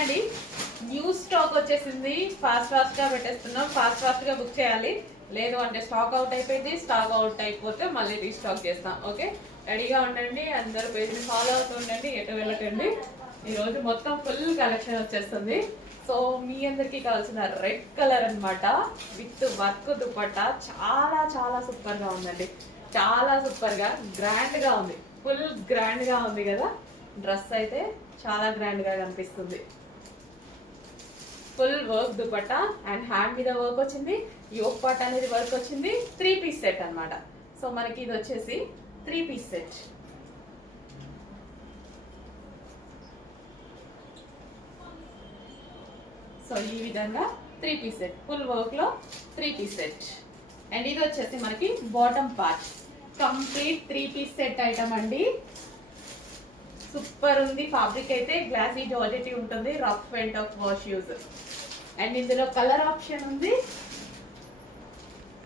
అండి, new stock వచ్చేసింది. Fast గా పెట్టేస్తున్నాం. ఫాస్ట్ గా బుక్ చేయాలి. లేదు అంటే స్టాక్ అవుట్ అయిపోయింది. స్టాక్ అవుట్ అయిపోతే మళ్ళీ రీస్టాక్ చేస్తాం. ఓకే, రెడీగా ఉండండి. అందరూ పేజ్ని ఫాలో అవుతూ ఉండండి, ఎటు వెళ్ళకండి. ఈరోజు మొత్తం ఫుల్ కలెక్షన్ వచ్చేస్తుంది. సో మీ అందరికి కావాల్సిన రెడ్ కలర్ అన్నమాట, విత్ వర్క్ దుపట్టా. చాలా చాలా సూపర్ గా ఉందండి. చాలా సూపర్ గా గ్రాండ్ గా ఉంది. ఫుల్ గ్రాండ్ గా ఉంది కదా. డ్రెస్ అయితే చాలా గ్రాండ్ గా కనిపిస్తుంది. Full work dupatta and hand మీద వర్క్ వచ్చింది. యోక్ పార్ట్ అనేది వర్క్ వచ్చింది. 3 పీస్ సెట్ అన్నమాట. సో మనకి ఇది వచ్చేసి 3 పీస్ సెట్. సో ఈ విధంగా 3 పీస్ సెట్, ఫుల్ వర్క్ లో 3 పీస్ సెట్. అండ్ ఇది వచ్చేసి మనకి bottom part, complete 3 piece set item అండి. సూపర్ ఉంది. ఫ్యాబ్రిక్ అయితే గ్లాసీ జార్జెటీ ఉంటుంది. Rough and tough wash use. And ఇందులో కలర్ ఆప్షన్ ఉంది.